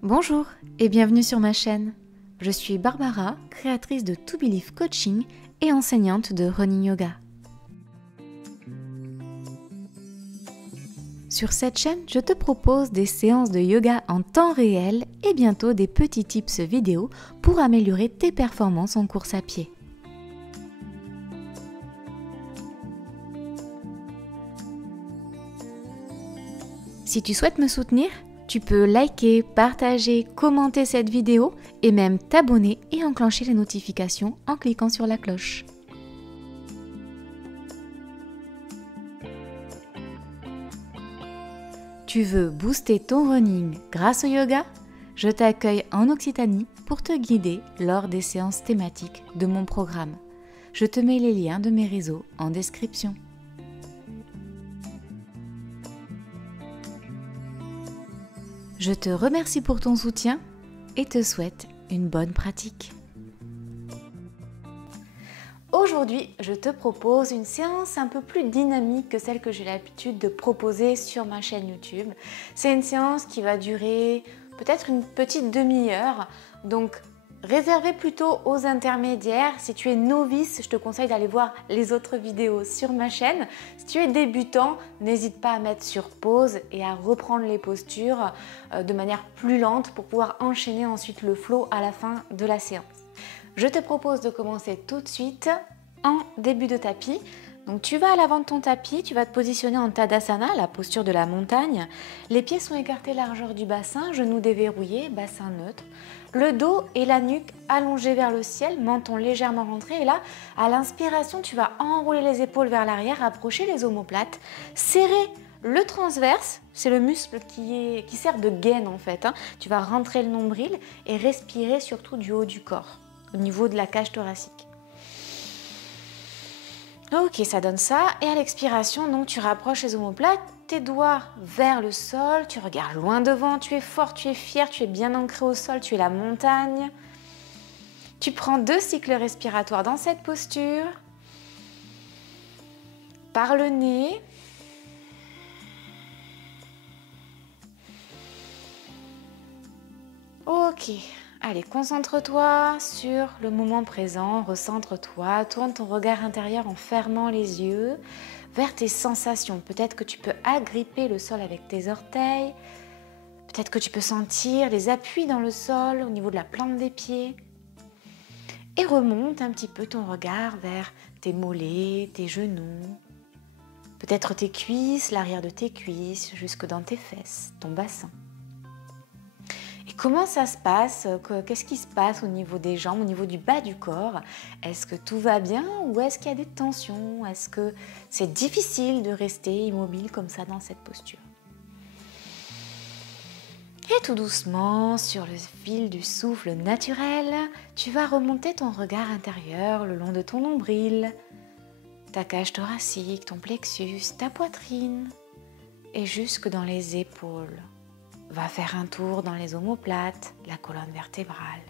Bonjour et bienvenue sur ma chaîne. Je suis Barbara, créatrice de To Believe Coaching et enseignante de Running Yoga. Sur cette chaîne, je te propose des séances de yoga en temps réel et bientôt des petits tips vidéo pour améliorer tes performances en course à pied. Si tu souhaites me soutenir, tu peux liker, partager, commenter cette vidéo et même t'abonner et enclencher les notifications en cliquant sur la cloche. Tu veux booster ton running grâce au yoga? Je t'accueille en Occitanie pour te guider lors des séances thématiques de mon programme. Je te mets les liens de mes réseaux en description. Je te remercie pour ton soutien et te souhaite une bonne pratique. Aujourd'hui, je te propose une séance un peu plus dynamique que celle que j'ai l'habitude de proposer sur ma chaîne YouTube. C'est une séance qui va durer peut-être une petite demi-heure, donc réservée plutôt aux intermédiaires. Si tu es novice, je te conseille d'aller voir les autres vidéos sur ma chaîne. Si tu es débutant, n'hésite pas à mettre sur pause et à reprendre les postures de manière plus lente pour pouvoir enchaîner ensuite le flow à la fin de la séance. Je te propose de commencer tout de suite en début de tapis. Donc tu vas à l'avant de ton tapis, tu vas te positionner en Tadasana, la posture de la montagne. Les pieds sont écartés largeur du bassin, genoux déverrouillés, bassin neutre. Le dos et la nuque allongés vers le ciel, menton légèrement rentré. Et là, à l'inspiration, tu vas enrouler les épaules vers l'arrière, approcher les omoplates, serrer le transverse, c'est le muscle qui sert de gaine en fait. Tu vas rentrer le nombril et respirer surtout du haut du corps, au niveau de la cage thoracique. Ok, ça donne ça. Et à l'expiration, donc tu rapproches les omoplates, tes doigts vers le sol, tu regardes loin devant, tu es fort, tu es fier, tu es bien ancré au sol, tu es la montagne. Tu prends 2 cycles respiratoires dans cette posture. Par le nez. Ok. Allez, concentre-toi sur le moment présent, recentre-toi, tourne ton regard intérieur en fermant les yeux vers tes sensations. Peut-être que tu peux agripper le sol avec tes orteils, peut-être que tu peux sentir les appuis dans le sol au niveau de la plante des pieds. Et remonte un petit peu ton regard vers tes mollets, tes genoux, peut-être tes cuisses, l'arrière de tes cuisses, jusque dans tes fesses, ton bassin. Comment ça se passe? Qu'est-ce qui se passe au niveau des jambes, au niveau du bas du corps? Est-ce que tout va bien ou est-ce qu'il y a des tensions? Est-ce que c'est difficile de rester immobile comme ça dans cette posture? Et tout doucement, sur le fil du souffle naturel, tu vas remonter ton regard intérieur le long de ton nombril, ta cage thoracique, ton plexus, ta poitrine et jusque dans les épaules. Va faire un tour dans les omoplates, la colonne vertébrale.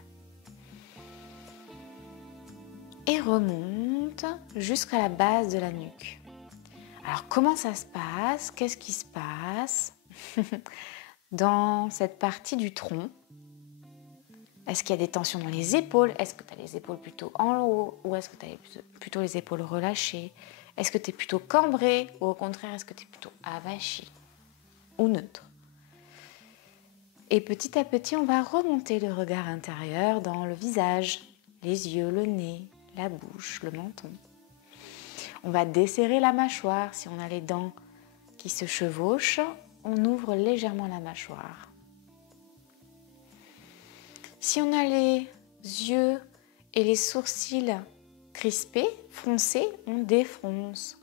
Et remonte jusqu'à la base de la nuque. Alors comment ça se passe? Qu'est-ce qui se passe dans cette partie du tronc? Est-ce qu'il y a des tensions dans les épaules? Est-ce que tu as les épaules plutôt en haut ou est-ce que tu as plutôt les épaules relâchées? Est-ce que tu es plutôt cambré ou au contraire est-ce que tu es plutôt avachi ou neutre? Et petit à petit, on va remonter le regard intérieur dans le visage, les yeux, le nez, la bouche, le menton. On va desserrer la mâchoire. Si on a les dents qui se chevauchent, on ouvre légèrement la mâchoire. Si on a les yeux et les sourcils crispés, froncés, on défronce.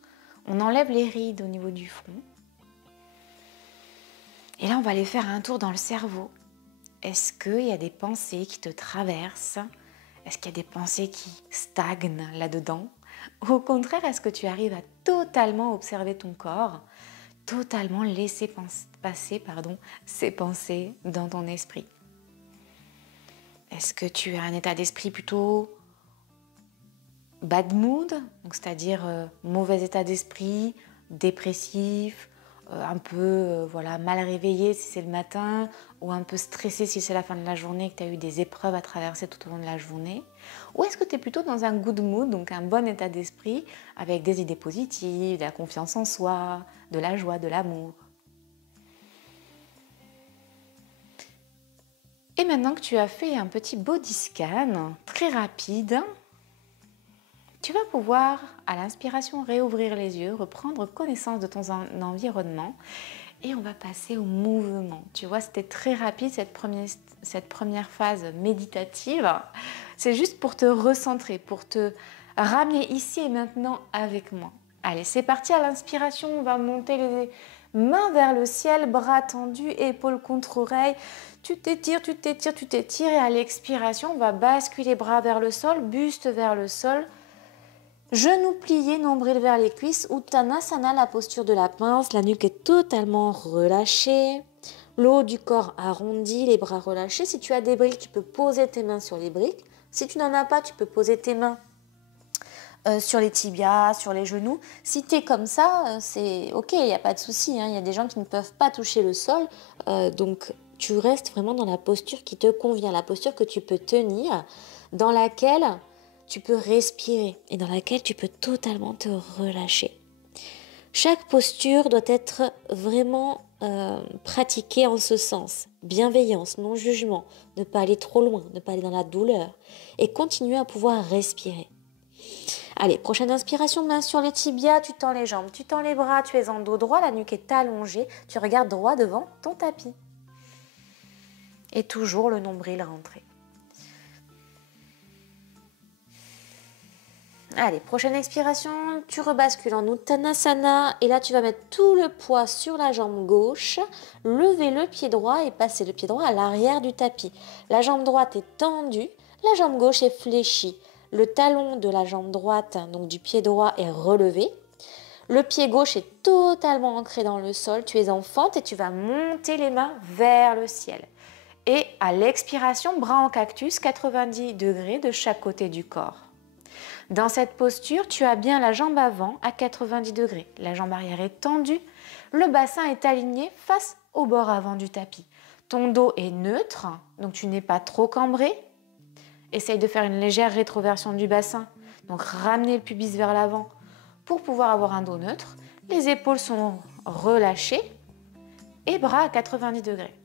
On enlève les rides au niveau du front. Et là, on va aller faire un tour dans le cerveau. Est-ce qu'il y a des pensées qui te traversent? Est-ce qu'il y a des pensées qui stagnent là-dedans? Ou au contraire, est-ce que tu arrives à totalement observer ton corps, totalement laisser passer ces pensées dans ton esprit? Est-ce que tu as un état d'esprit plutôt bad mood, c'est-à-dire mauvais état d'esprit, dépressif, un peu voilà, mal réveillé si c'est le matin, ou un peu stressé si c'est la fin de la journée, que tu as eu des épreuves à traverser tout au long de la journée? Ou est-ce que tu es plutôt dans un good mood, donc un bon état d'esprit, avec des idées positives, de la confiance en soi, de la joie, de l'amour? Et maintenant que tu as fait un petit body scan très rapide, tu vas pouvoir, à l'inspiration, réouvrir les yeux, reprendre connaissance de ton environnement et on va passer au mouvement. Tu vois, c'était très rapide cette première phase méditative. C'est juste pour te recentrer, pour te ramener ici et maintenant avec moi. Allez, c'est parti à l'inspiration, on va monter les mains vers le ciel, bras tendus, épaules contre oreilles. Tu t'étires, tu t'étires, tu t'étires et à l'expiration, on va basculer bras vers le sol, buste vers le sol. Genoux pliés, nombril vers les cuisses, Uttanasana, la posture de la pince, la nuque est totalement relâchée, le haut du corps arrondi, les bras relâchés. Si tu as des briques, tu peux poser tes mains sur les briques. Si tu n'en as pas, tu peux poser tes mains sur les tibias, sur les genoux. Si tu es comme ça, c'est ok, il n'y a pas de souci. Il y a des gens qui ne peuvent pas toucher le sol, donc tu restes vraiment dans la posture qui te convient, la posture que tu peux tenir, dans laquelle tu peux respirer et dans laquelle tu peux totalement te relâcher. Chaque posture doit être vraiment pratiquée en ce sens. Bienveillance, non-jugement, ne pas aller trop loin, ne pas aller dans la douleur et continuer à pouvoir respirer. Allez, prochaine inspiration, main sur les tibias, tu tends les jambes, tu tends les bras, tu es en dos droit, la nuque est allongée, tu regardes droit devant ton tapis. Et toujours le nombril rentré. Allez, prochaine expiration, tu rebascules en Uttanasana et là tu vas mettre tout le poids sur la jambe gauche, lever le pied droit et passer le pied droit à l'arrière du tapis. La jambe droite est tendue, la jambe gauche est fléchie. Le talon de la jambe droite, donc du pied droit, est relevé. Le pied gauche est totalement ancré dans le sol, tu es en fente et tu vas monter les mains vers le ciel. Et à l'expiration, bras en cactus, 90 degrés de chaque côté du corps. Dans cette posture, tu as bien la jambe avant à 90 degrés. La jambe arrière est tendue, le bassin est aligné face au bord avant du tapis. Ton dos est neutre, donc tu n'es pas trop cambré. Essaye de faire une légère rétroversion du bassin, donc ramener le pubis vers l'avant pour pouvoir avoir un dos neutre. Les épaules sont relâchées et bras à 90 degrés.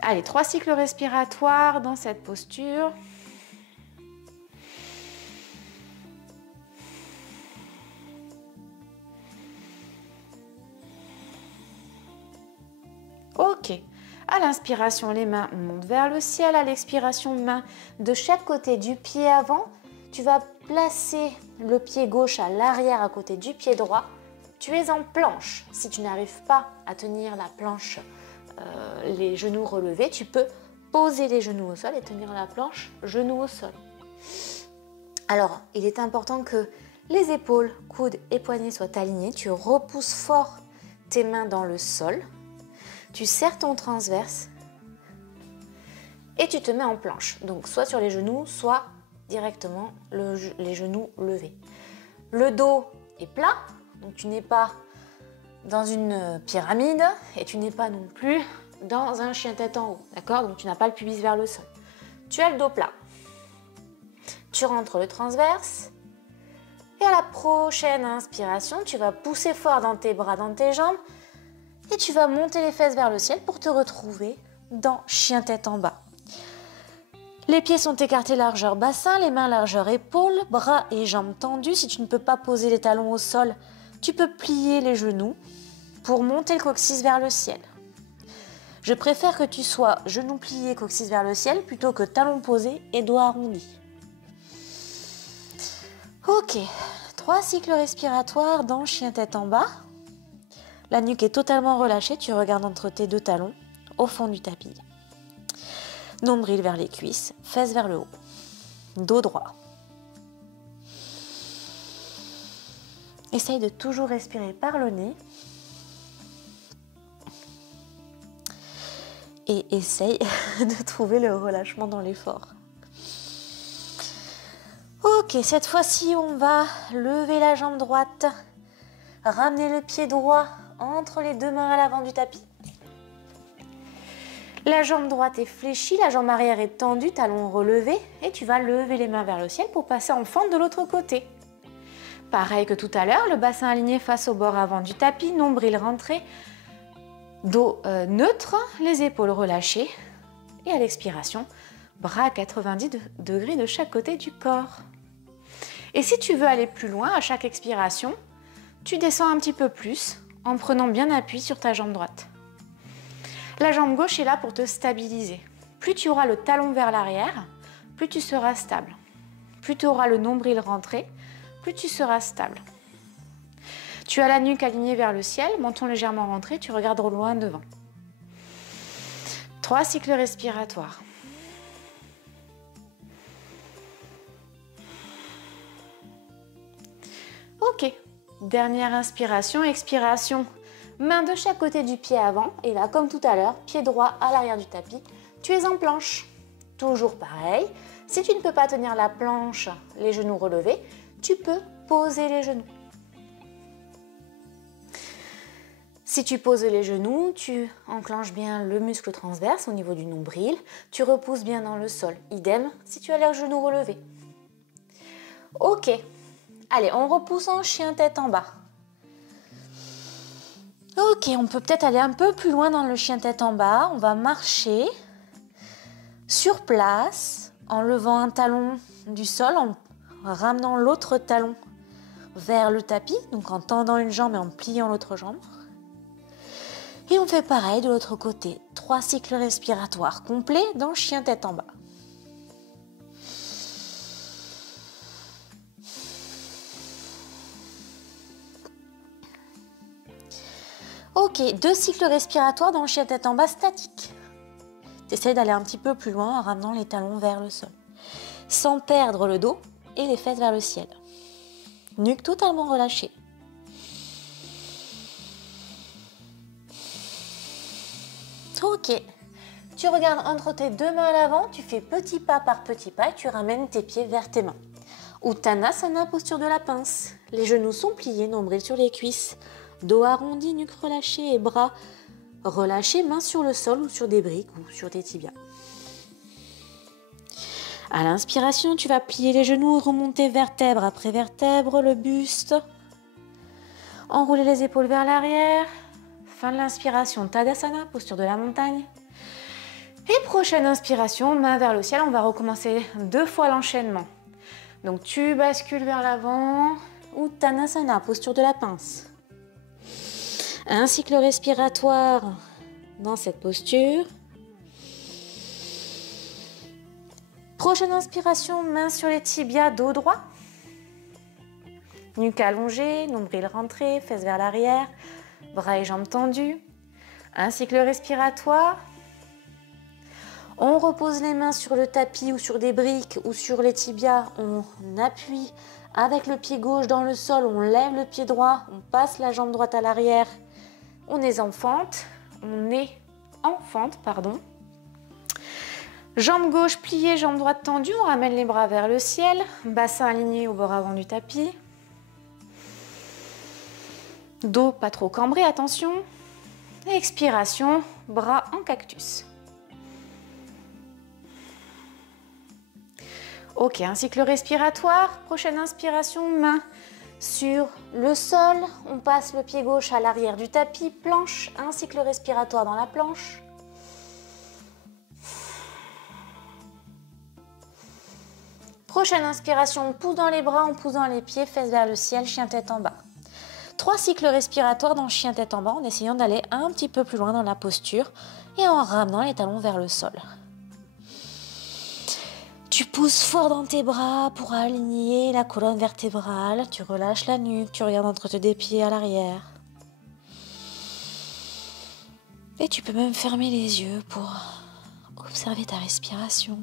Allez, 3 cycles respiratoires dans cette posture. Ok, à l'inspiration, les mains montent vers le ciel. À l'expiration, mains de chaque côté du pied avant. Tu vas placer le pied gauche à l'arrière à côté du pied droit. Tu es en planche. Si tu n'arrives pas à tenir la planche, les genoux relevés, tu peux poser les genoux au sol et tenir la planche genoux au sol. Alors, il est important que les épaules, coudes et poignets soient alignés. Tu repousses fort tes mains dans le sol. Tu serres ton transverse et tu te mets en planche. Donc soit sur les genoux, soit directement les genoux levés. Le dos est plat, donc tu n'es pas dans une pyramide et tu n'es pas non plus dans un chien tête en haut. D'accord? Donc tu n'as pas le pubis vers le sol. Tu as le dos plat. Tu rentres le transverse. Et à la prochaine inspiration, tu vas pousser fort dans tes bras, dans tes jambes. Et tu vas monter les fesses vers le ciel pour te retrouver dans chien tête en bas. Les pieds sont écartés largeur bassin, les mains largeur épaules, bras et jambes tendus. Si tu ne peux pas poser les talons au sol, tu peux plier les genoux pour monter le coccyx vers le ciel. Je préfère que tu sois genoux pliés, coccyx vers le ciel plutôt que talons posés et dos arrondis. Ok, 3 cycles respiratoires dans chien tête en bas. La nuque est totalement relâchée, tu regardes entre tes deux talons, au fond du tapis. Nombril vers les cuisses, fesses vers le haut. Dos droit. Essaye de toujours respirer par le nez. Et essaye de trouver le relâchement dans l'effort. Ok, cette fois-ci, on va lever la jambe droite, ramener le pied droit entre les deux mains à l'avant du tapis. La jambe droite est fléchie, la jambe arrière est tendue, talon relevé et tu vas lever les mains vers le ciel pour passer en fente de l'autre côté. Pareil que tout à l'heure, le bassin aligné face au bord avant du tapis, nombril rentré, dos neutre, les épaules relâchées et à l'expiration, bras à 90 degrés de chaque côté du corps. Et si tu veux aller plus loin à chaque expiration, tu descends un petit peu plus en prenant bien appui sur ta jambe droite. La jambe gauche est là pour te stabiliser. Plus tu auras le talon vers l'arrière, plus tu seras stable. Plus tu auras le nombril rentré, plus tu seras stable. Tu as la nuque alignée vers le ciel, menton légèrement rentré, tu regardes au loin devant. 3 cycles respiratoires. Ok, dernière inspiration, expiration. Main de chaque côté du pied avant et là, comme tout à l'heure, pied droit à l'arrière du tapis. Tu es en planche. Toujours pareil. Si tu ne peux pas tenir la planche, les genoux relevés, tu peux poser les genoux. Si tu poses les genoux, tu enclenches bien le muscle transverse au niveau du nombril. Tu repousses bien dans le sol. Idem si tu as les genoux relevés. Ok. Allez, on repousse en chien tête en bas. Ok, on peut peut-être aller un peu plus loin dans le chien tête en bas. On va marcher sur place en levant un talon du sol, en ramenant l'autre talon vers le tapis, donc en tendant une jambe et en pliant l'autre jambe. Et on fait pareil de l'autre côté. 3 cycles respiratoires complets dans le chien tête en bas. Ok, 2 cycles respiratoires dans le chien tête en bas statique. Tu essaies d'aller un petit peu plus loin en ramenant les talons vers le sol. Sans perdre le dos et les fesses vers le ciel. Nuque totalement relâchée. Ok, tu regardes entre tes deux mains à l'avant, tu fais petit pas par petit pas et tu ramènes tes pieds vers tes mains. Uttanasana, posture de la pince. Les genoux sont pliés, nombril sur les cuisses. Dos arrondi, nuque relâchée et bras relâchés, mains sur le sol ou sur des briques ou sur tes tibias. À l'inspiration, tu vas plier les genoux, remonter vertèbre après vertèbre, le buste. Enrouler les épaules vers l'arrière. Fin de l'inspiration, Tadasana, posture de la montagne. Et prochaine inspiration, main vers le ciel, on va recommencer 2 fois l'enchaînement. Donc tu bascules vers l'avant, Uttanasana, posture de la pince. Un cycle respiratoire dans cette posture. Prochaine inspiration, main sur les tibias, dos droit. Nuque allongée, nombril rentré, fesses vers l'arrière, bras et jambes tendus. Un cycle respiratoire. On repose les mains sur le tapis ou sur des briques ou sur les tibias. On appuie avec le pied gauche dans le sol. On lève le pied droit. On passe la jambe droite à l'arrière. On est en fente. Jambe gauche pliée, jambe droite tendue. On ramène les bras vers le ciel. Bassin aligné au bord avant du tapis. Dos pas trop cambré, attention. Expiration, bras en cactus. Ok, un cycle respiratoire. Prochaine inspiration, main sur le sol. On passe le pied gauche à l'arrière du tapis. Planche, un cycle respiratoire dans la planche. Prochaine inspiration, on pousse dans les bras, on pousse dans les pieds, fesses vers le ciel, chien tête en bas. 3 cycles respiratoires dans le chien tête en bas en essayant d'aller un petit peu plus loin dans la posture et en ramenant les talons vers le sol. Tu pousses fort dans tes bras pour aligner la colonne vertébrale. Tu relâches la nuque, tu regardes entre tes deux pieds à l'arrière. Et tu peux même fermer les yeux pour observer ta respiration,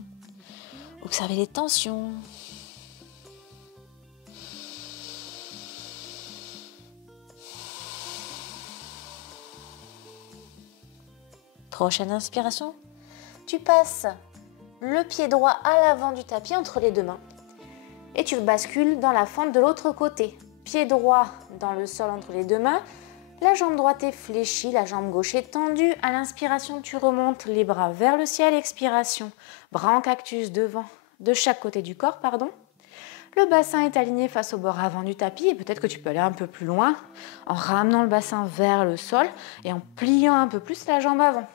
observer les tensions. Prochaine inspiration, tu passes le pied droit à l'avant du tapis entre les deux mains et tu bascules dans la fente de l'autre côté. Pied droit dans le sol entre les deux mains, La jambe droite est fléchie, la jambe gauche est tendue. À l'inspiration, tu remontes les bras vers le ciel. Expiration, bras en cactus devant, de chaque côté du corps, pardon. Le bassin est aligné face au bord avant du tapis et peut-être que tu peux aller un peu plus loin en ramenant le bassin vers le sol et en pliant un peu plus la jambe avant.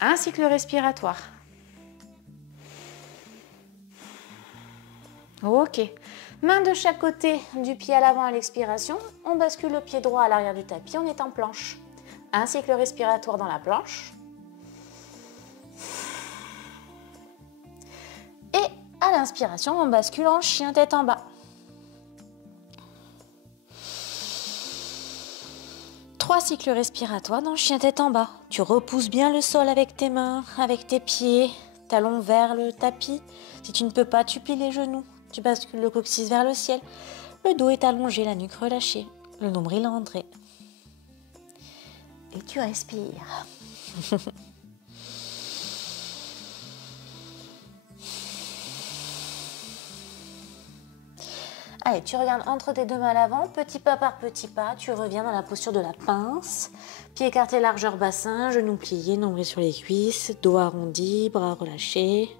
Un cycle respiratoire. Ok. Main de chaque côté du pied à l'avant à l'expiration. On bascule le pied droit à l'arrière du tapis. On est en planche. Un cycle respiratoire dans la planche. Et à l'inspiration, on bascule en chien tête en bas. 3 cycles respiratoires dans chien tête en bas. Tu repousses bien le sol avec tes mains, avec tes pieds, talons vers le tapis. Si tu ne peux pas, tu plies les genoux. Tu bascules le coccyx vers le ciel. Le dos est allongé, la nuque relâchée, le nombril andré. Et tu respires. Allez, tu regardes entre tes deux mains à l'avant, petit pas par petit pas, tu reviens dans la posture de la pince. Pieds écartés, largeur bassin, genoux pliés, nombril sur les cuisses, dos arrondi, bras relâchés.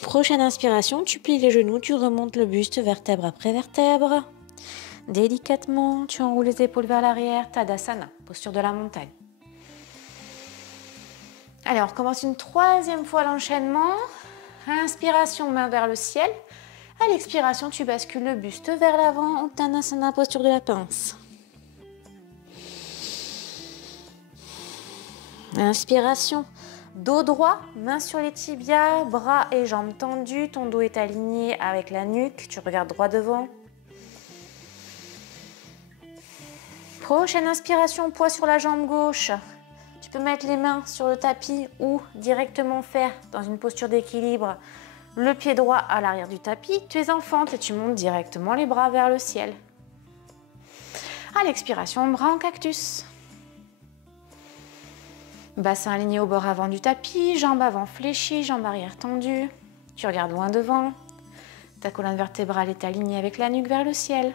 Prochaine inspiration, tu plies les genoux, tu remontes le buste vertèbre après vertèbre. Délicatement, tu enroules les épaules vers l'arrière, Tadasana, posture de la montagne. Allez, on recommence une troisième fois l'enchaînement. Inspiration, main vers le ciel. À l'expiration, tu bascules le buste vers l'avant, Uttanasana, posture de la pince. Inspiration. Dos droit, main sur les tibias, bras et jambes tendus, ton dos est aligné avec la nuque, tu regardes droit devant. Prochaine inspiration, poids sur la jambe gauche. Tu peux mettre les mains sur le tapis ou directement faire dans une posture d'équilibre le pied droit à l'arrière du tapis. Tu es en fente et tu montes directement les bras vers le ciel. À l'expiration, bras en cactus. Bassin aligné au bord avant du tapis, jambes avant fléchies, jambes arrière tendues. Tu regardes loin devant. Ta colonne vertébrale est alignée avec la nuque vers le ciel.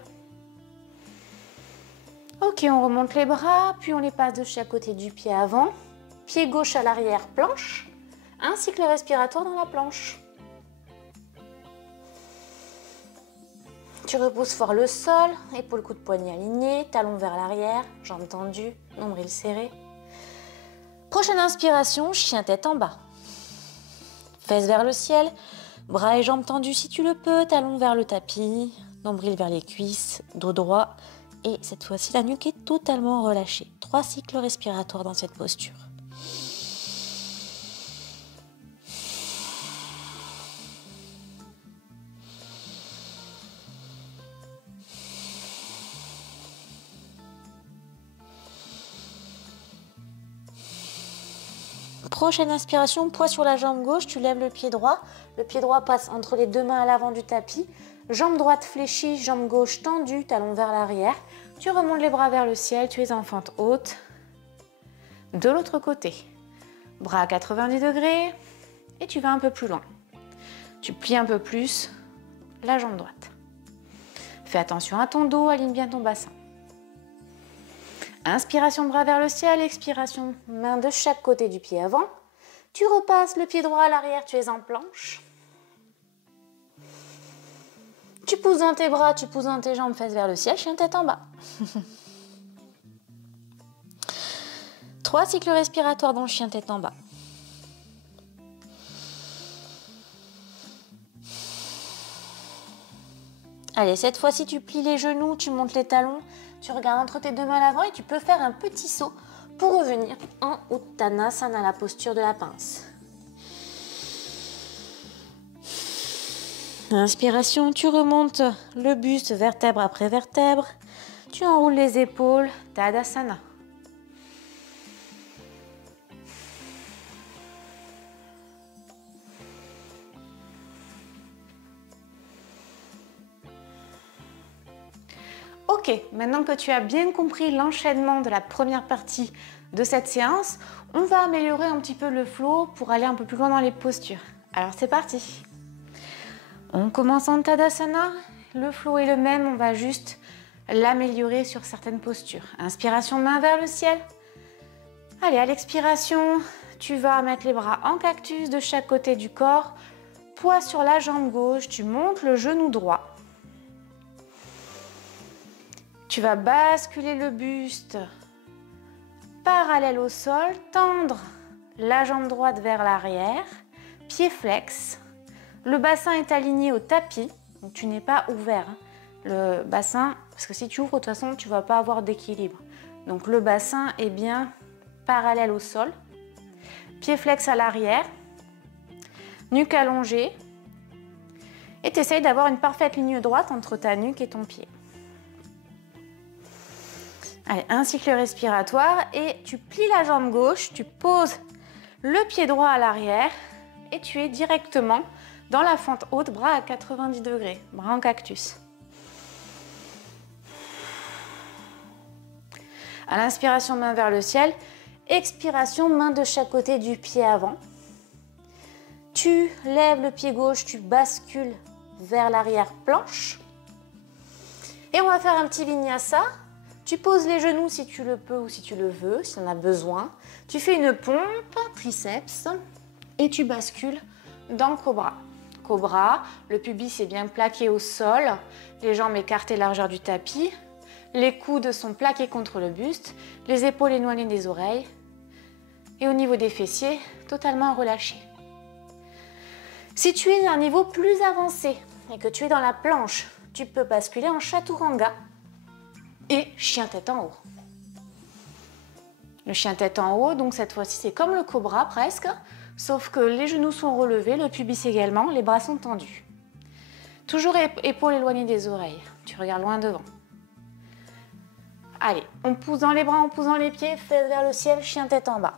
Ok, on remonte les bras, puis on les passe de chaque côté du pied avant. Pied gauche à l'arrière, planche. Un cycle respiratoire dans la planche. Tu repousses fort le sol, épaules coude poignet alignés, talons vers l'arrière, jambes tendues, nombril serré. Prochaine inspiration, chien tête en bas. Fesses vers le ciel, bras et jambes tendus si tu le peux, talons vers le tapis, nombril vers les cuisses, dos droit. Et cette fois-ci, la nuque est totalement relâchée. 3 cycles respiratoires dans cette posture. Prochaine inspiration, poids sur la jambe gauche, tu lèves le pied droit. Le pied droit passe entre les deux mains à l'avant du tapis. Jambe droite fléchie, jambe gauche tendue, talon vers l'arrière. Tu remontes les bras vers le ciel, tu es en fente haute. De l'autre côté, bras à 90 degrés et tu vas un peu plus loin. Tu plies un peu plus la jambe droite. Fais attention à ton dos, aligne bien ton bassin. Inspiration, bras vers le ciel, expiration, main de chaque côté du pied avant. Tu repasses le pied droit à l'arrière, tu es en planche. Tu pousses dans tes bras, tu pousses dans tes jambes, fesses vers le ciel, chien tête en bas. 3 cycles respiratoires dans le chien tête en bas. Allez, cette fois-ci, tu plies les genoux, tu montes les talons, tu regardes entre tes deux mains à l'avant et tu peux faire un petit saut pour revenir en Uttanasana, la posture de la pince. Inspiration, tu remontes le buste vertèbre après vertèbre. Tu enroules les épaules, Tadasana. Ok, maintenant que tu as bien compris l'enchaînement de la première partie de cette séance, on va améliorer un petit peu le flow pour aller un peu plus loin dans les postures. Alors c'est parti! On commence en Tadasana. Le flow est le même, on va juste l'améliorer sur certaines postures. Inspiration, main vers le ciel. Allez, à l'expiration, tu vas mettre les bras en cactus de chaque côté du corps. Poids sur la jambe gauche, tu montes le genou droit. Tu vas basculer le buste parallèle au sol, tendre la jambe droite vers l'arrière, pied flex. Le bassin est aligné au tapis, donc tu n'es pas ouvert. Le bassin, parce que si tu ouvres, de toute façon, tu ne vas pas avoir d'équilibre. Donc le bassin est bien parallèle au sol. Pied flex à l'arrière, nuque allongée. Et tu essayes d'avoir une parfaite ligne droite entre ta nuque et ton pied. Allez, un cycle respiratoire et tu plies la jambe gauche, tu poses le pied droit à l'arrière et tu es directement dans la fente haute, bras à 90 degrés, bras en cactus. À l'inspiration, main vers le ciel. Expiration, main de chaque côté du pied avant. Tu lèves le pied gauche, tu bascules vers l'arrière planche. Et on va faire un petit vinyasa. Tu poses les genoux si tu le peux ou si tu le veux, si tu en as besoin. Tu fais une pompe, triceps, et tu bascules dans Cobra. Cobra, le pubis est bien plaqué au sol, les jambes écartées largeur du tapis, les coudes sont plaqués contre le buste, les épaules éloignées des oreilles, et au niveau des fessiers, totalement relâchés. Si tu es à un niveau plus avancé et que tu es dans la planche, tu peux basculer en chaturanga et chien tête en haut. Le chien tête en haut, donc cette fois-ci, c'est comme le cobra presque, sauf que les genoux sont relevés, le pubis également, les bras sont tendus. Toujours épaules éloignées des oreilles, tu regardes loin devant. Allez, on pousse dans les bras, on pousse dans les pieds, fesses vers le ciel, chien tête en bas.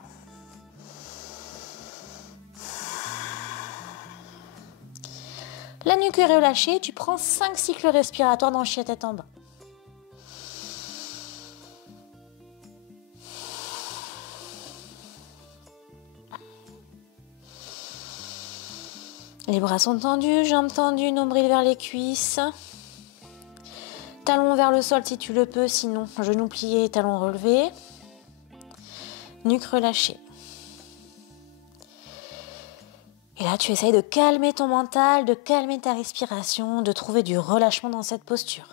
La nuque est relâchée, tu prends 5 cycles respiratoires dans chien tête en bas. Les bras sont tendus, jambes tendues, nombril vers les cuisses. Talons vers le sol si tu le peux, sinon genoux pliés, talons relevés. Nuque relâchée. Et là, tu essayes de calmer ton mental, de calmer ta respiration, de trouver du relâchement dans cette posture.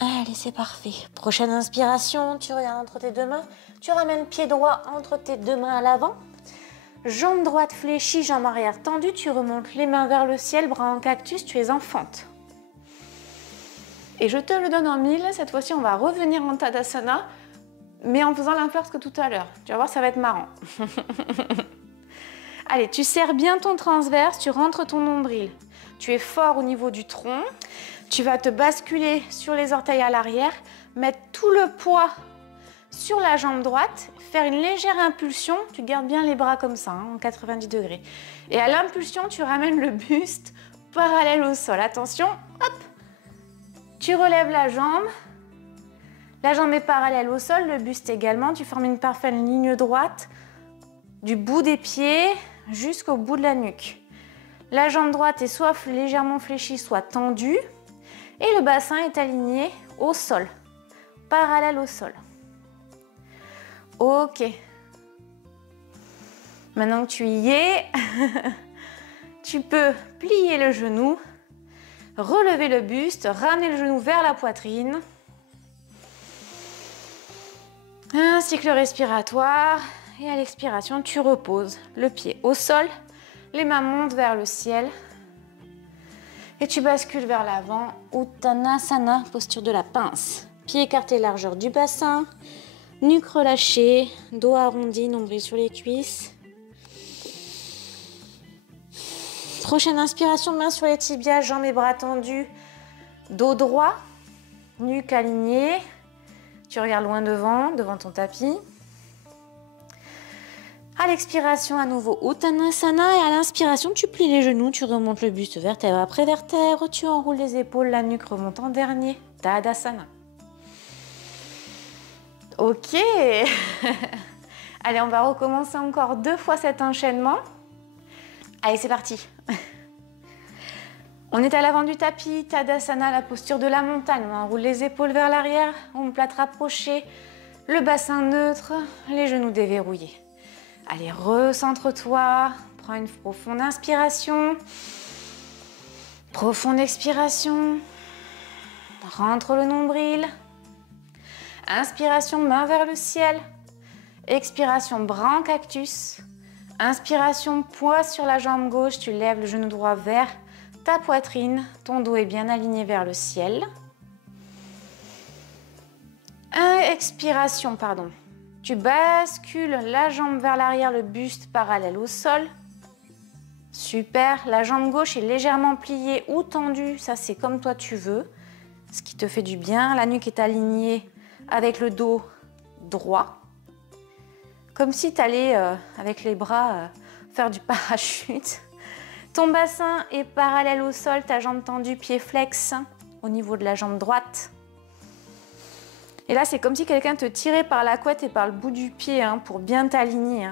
Allez, c'est parfait. Prochaine inspiration, tu regardes entre tes deux mains. Tu ramènes pied droit entre tes deux mains à l'avant. Jambe droite fléchie, jambe arrière tendue. Tu remontes les mains vers le ciel, bras en cactus. Tu es en fente. Et je te le donne en 1000. Cette fois-ci, on va revenir en Tadasana, mais en faisant l'inverse que tout à l'heure. Tu vas voir, ça va être marrant. Allez, tu serres bien ton transverse, tu rentres ton nombril. Tu es fort au niveau du tronc. Tu vas te basculer sur les orteils à l'arrière, mettre tout le poids sur la jambe droite, faire une légère impulsion. Tu gardes bien les bras comme ça, en 90 degrés. Et à l'impulsion, tu ramènes le buste parallèle au sol. Attention, hop! Tu relèves la jambe est parallèle au sol, le buste également. Tu formes une parfaite ligne droite du bout des pieds jusqu'au bout de la nuque. La jambe droite est soit légèrement fléchie, soit tendue. Et le bassin est aligné au sol, parallèle au sol. Ok. Maintenant que tu y es, tu peux plier le genou, relever le buste, ramener le genou vers la poitrine. Un cycle respiratoire. Et à l'expiration, tu reposes le pied au sol, les mains montent vers le ciel. Et tu bascules vers l'avant, Uttanasana, posture de la pince. Pieds écartés, largeur du bassin, nuque relâchée, dos arrondi, nombril sur les cuisses. Prochaine inspiration, main sur les tibias, jambes et bras tendus, dos droit, nuque alignée. Tu regardes loin devant ton tapis. À l'expiration, à nouveau Uttanasana. Et à l'inspiration, tu plies les genoux, tu remontes le buste vertèbre après vertèbre. Tu enroules les épaules, la nuque remonte en dernier. Tadasana. Ok. Allez, on va recommencer encore 2 fois cet enchaînement. Allez, c'est parti. On est à l'avant du tapis, Tadasana, la posture de la montagne. On enroule les épaules vers l'arrière, omoplate rapprochée, le bassin neutre, les genoux déverrouillés. Allez, recentre-toi, prends une profonde inspiration, profonde expiration, rentre le nombril, inspiration, main vers le ciel, expiration, bras en cactus, inspiration, poids sur la jambe gauche, tu lèves le genou droit vers ta poitrine, ton dos est bien aligné vers le ciel. Expiration, pardon. Tu bascules la jambe vers l'arrière, le buste parallèle au sol. Super, la jambe gauche est légèrement pliée ou tendue, ça c'est comme toi tu veux, ce qui te fait du bien. La nuque est alignée avec le dos droit, comme si tu allais avec les bras faire du parachute. Ton bassin est parallèle au sol, ta jambe tendue, pied flex au niveau de la jambe droite. Et là, c'est comme si quelqu'un te tirait par la couette et par le bout du pied pour bien t'aligner.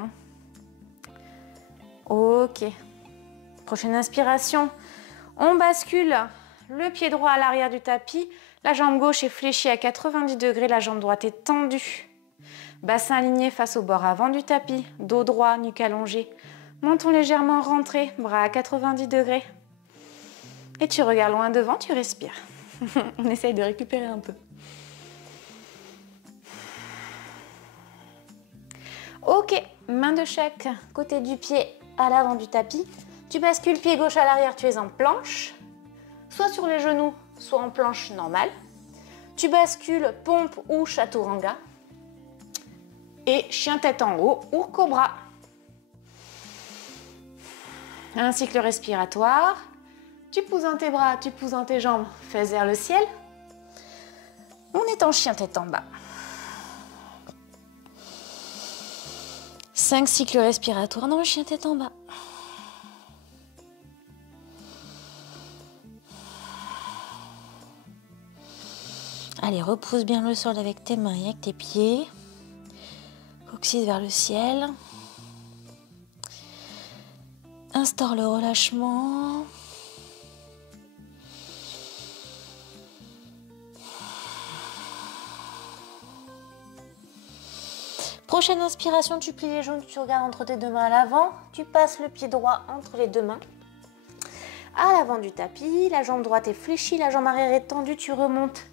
Ok. Prochaine inspiration. On bascule le pied droit à l'arrière du tapis. La jambe gauche est fléchie à 90 degrés, la jambe droite est tendue. Bassin aligné face au bord avant du tapis. Dos droit, nuque allongée. Menton légèrement rentré, bras à 90 degrés. Et tu regardes loin devant, tu respires. On essaye de récupérer un peu. Ok, main de chaque côté du pied à l'avant du tapis. Tu bascules pied gauche à l'arrière, tu es en planche. Soit sur les genoux, soit en planche normale. Tu bascules pompe ou chaturanga. Et chien tête en haut ou cobra. Un cycle respiratoire. Tu pousses dans tes bras, tu pousses dans tes jambes, fesses vers le ciel. On est en chien tête en bas. 5 cycles respiratoires dans le chien tête en bas. Allez, repousse bien le sol avec tes mains et avec tes pieds. Coccyx vers le ciel. Instaure le relâchement. Prochaine inspiration, tu plies les genoux, tu regardes entre tes deux mains à l'avant. Tu passes le pied droit entre les deux mains. À l'avant du tapis, la jambe droite est fléchie, la jambe arrière est tendue. Tu remontes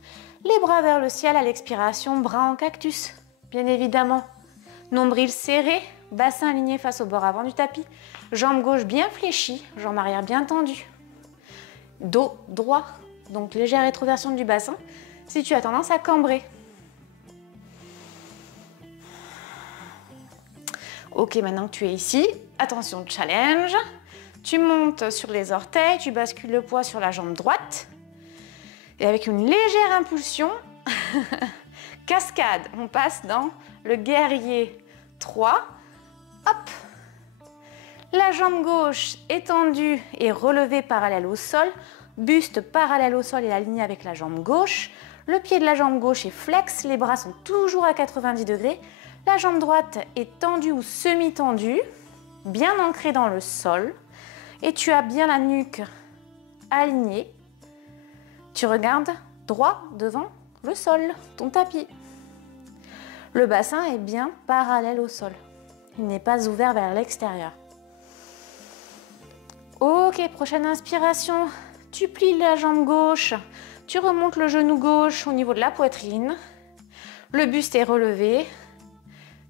les bras vers le ciel à l'expiration, bras en cactus, bien évidemment. Nombril serré, bassin aligné face au bord avant du tapis. Jambe gauche bien fléchie, jambe arrière bien tendue. Dos droit, donc légère rétroversion du bassin si tu as tendance à cambrer. Ok, maintenant que tu es ici, attention, challenge. Tu montes sur les orteils, tu bascules le poids sur la jambe droite. Et avec une légère impulsion, cascade, on passe dans le guerrier 3. Hop! La jambe gauche étendue et relevée parallèle au sol. Buste parallèle au sol et aligné avec la jambe gauche. Le pied de la jambe gauche est flex, les bras sont toujours à 90 degrés. La jambe droite est tendue ou semi-tendue, bien ancrée dans le sol. Et tu as bien la nuque alignée. Tu regardes droit devant le sol, ton tapis. Le bassin est bien parallèle au sol. Il n'est pas ouvert vers l'extérieur. Ok, prochaine inspiration. Tu plies la jambe gauche. Tu remontes le genou gauche au niveau de la poitrine. Le buste est relevé.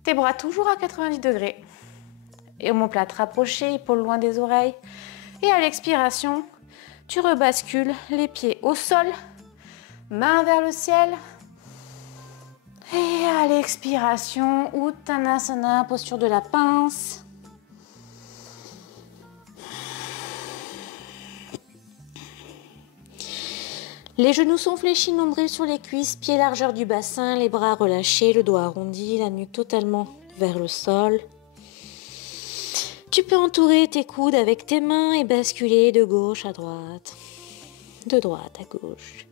Tes bras toujours à 90 degrés. Et omoplate rapprochée, épaules loin des oreilles. Et à l'expiration, tu rebascules les pieds au sol. Main vers le ciel. Et à l'expiration, Uttanasana, posture de la pince. Les genoux sont fléchis, nombril sur les cuisses, pieds largeur du bassin, les bras relâchés, le dos arrondi, la nuque totalement vers le sol. Tu peux entourer tes coudes avec tes mains et basculer de gauche à droite, de droite à gauche.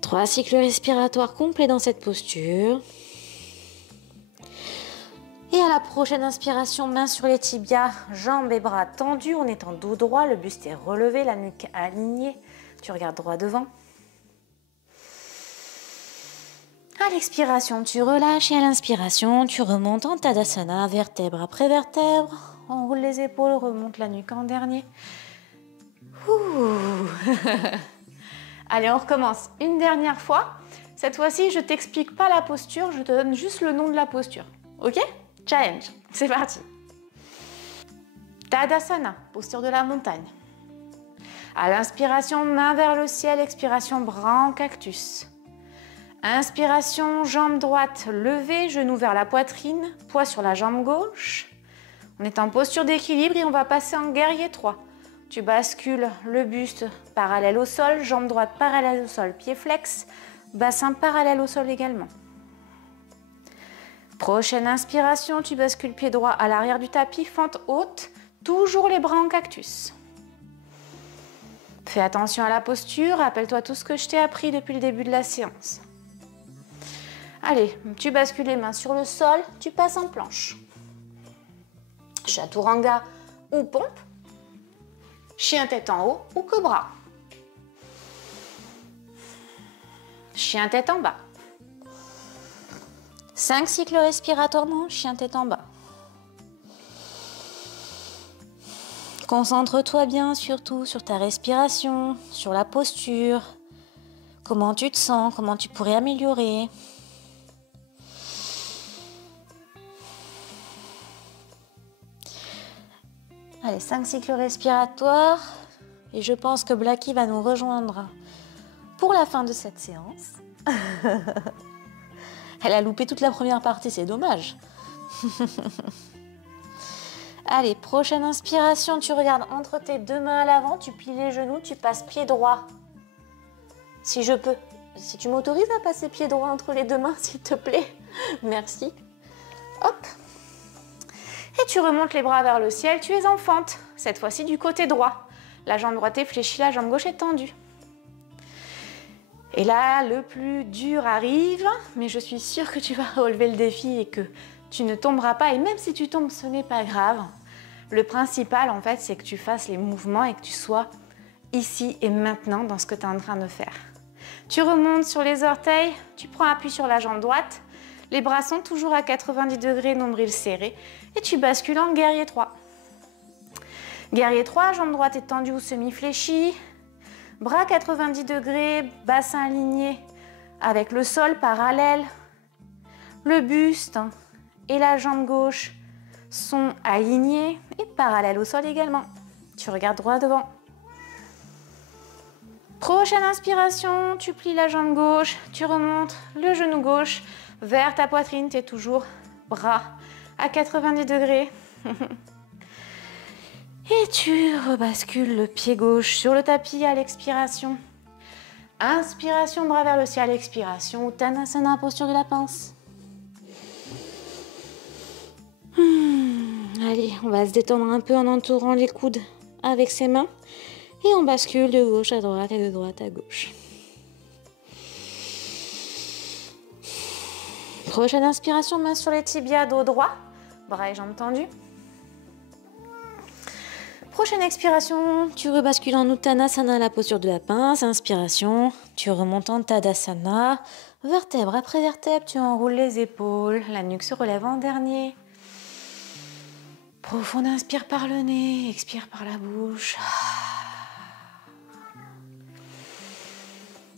3 cycles respiratoires complets dans cette posture. Et à la prochaine inspiration, mains sur les tibias, jambes et bras tendus. On est en dos droit, le buste est relevé, la nuque alignée. Tu regardes droit devant. À l'expiration, tu relâches et à l'inspiration, tu remontes en Tadasana, vertèbre après vertèbre. On roule les épaules, remonte la nuque en dernier. Ouh. Allez, on recommence une dernière fois. Cette fois-ci, je ne t'explique pas la posture, je te donne juste le nom de la posture. Ok? Challenge, c'est parti. Tadasana, posture de la montagne. À l'inspiration, main vers le ciel, expiration, bras en cactus. Inspiration, jambe droite levée, genou vers la poitrine, poids sur la jambe gauche. On est en posture d'équilibre et on va passer en guerrier 3. Tu bascules le buste parallèle au sol, jambe droite parallèle au sol, pied flex, bassin parallèle au sol également. Prochaine inspiration, tu bascules pied droit à l'arrière du tapis, fente haute, toujours les bras en cactus. Fais attention à la posture, rappelle-toi tout ce que je t'ai appris depuis le début de la séance. Allez, tu bascules les mains sur le sol, tu passes en planche. Chaturanga ou pompe. Chien tête en haut ou cobra. Chien tête en bas. 5 cycles respiratoires, chien tête en bas. Concentre-toi bien surtout sur ta respiration, sur la posture. Comment tu te sens, comment tu pourrais améliorer. Allez, 5 cycles respiratoires. Et je pense que Blacky va nous rejoindre pour la fin de cette séance. Elle a loupé toute la première partie, c'est dommage. Allez, prochaine inspiration, tu regardes entre tes deux mains à l'avant, tu plies les genoux, tu passes pied droit. Si je peux. Si tu m'autorises à passer pied droit entre les deux mains, s'il te plaît. Merci. Hop. Et tu remontes les bras vers le ciel, tu es en fente. Cette fois-ci du côté droit. La jambe droite est fléchie, la jambe gauche est tendue. Et là, le plus dur arrive, mais je suis sûre que tu vas relever le défi et que tu ne tomberas pas. Et même si tu tombes, ce n'est pas grave. Le principal, en fait, c'est que tu fasses les mouvements et que tu sois ici et maintenant dans ce que tu es en train de faire. Tu remontes sur les orteils, tu prends appui sur la jambe droite. Les bras sont toujours à 90 degrés, nombril serré. Et tu bascules en guerrier 3. Guerrier 3, jambe droite est tendue ou semi-fléchie. Bras 90 degrés, bassin aligné avec le sol parallèle. Le buste et la jambe gauche sont alignés et parallèles au sol également. Tu regardes droit devant. Prochaine inspiration, tu plies la jambe gauche, tu remontes le genou gauche vers ta poitrine, tu es toujours bras à 90 degrés. Et tu rebascules le pied gauche sur le tapis à l'expiration. Inspiration, bras vers le ciel, expiration, Uttanasana, posture de la pince. Allez, on va se détendre un peu en entourant les coudes avec ses mains. Et on bascule de gauche à droite et de droite à gauche. Prochaine inspiration, main sur les tibias, dos droit, bras et jambes tendus. Prochaine expiration, tu rebascules en Uttanasana, la posture de la pince. Inspiration, tu remontes en Tadasana. Vertèbre après vertèbre, tu enroules les épaules. La nuque se relève en dernier. Profonde inspire par le nez, expire par la bouche.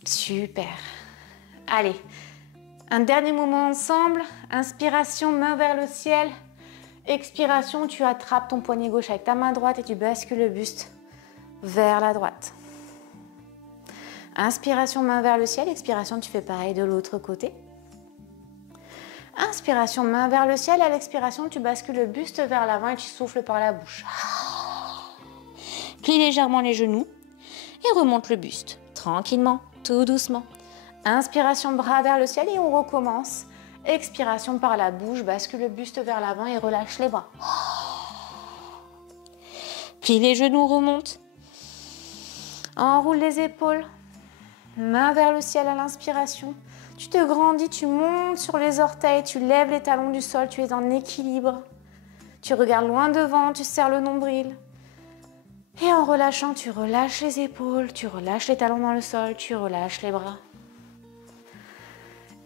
Super. Allez, un dernier moment ensemble. Inspiration, main vers le ciel. Expiration, tu attrapes ton poignet gauche avec ta main droite et tu bascules le buste vers la droite. Inspiration, main vers le ciel. Expiration, tu fais pareil de l'autre côté. Inspiration, main vers le ciel. À l'expiration, tu bascules le buste vers l'avant et tu souffles par la bouche. Plie légèrement les genoux et remonte le buste. Tranquillement, tout doucement. Inspiration, bras vers le ciel et on recommence. Expiration par la bouche, bascule le buste vers l'avant et relâche les bras. Plie les genoux, remonte. Enroule les épaules. Main vers le ciel à l'inspiration. Tu te grandis, tu montes sur les orteils, tu lèves les talons du sol, tu es en équilibre. Tu regardes loin devant, tu serres le nombril. Et en relâchant, tu relâches les épaules, tu relâches les talons dans le sol, tu relâches les bras.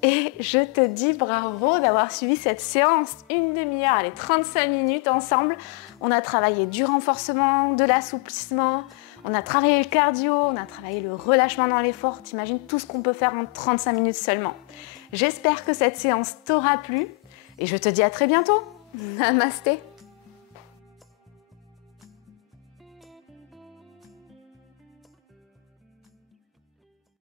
Et je te dis bravo d'avoir suivi cette séance, une demi-heure, allez, 35 minutes ensemble. On a travaillé du renforcement, de l'assouplissement, on a travaillé le cardio, on a travaillé le relâchement dans l'effort. T'imagines tout ce qu'on peut faire en 35 minutes seulement. J'espère que cette séance t'aura plu et je te dis à très bientôt. Namasté.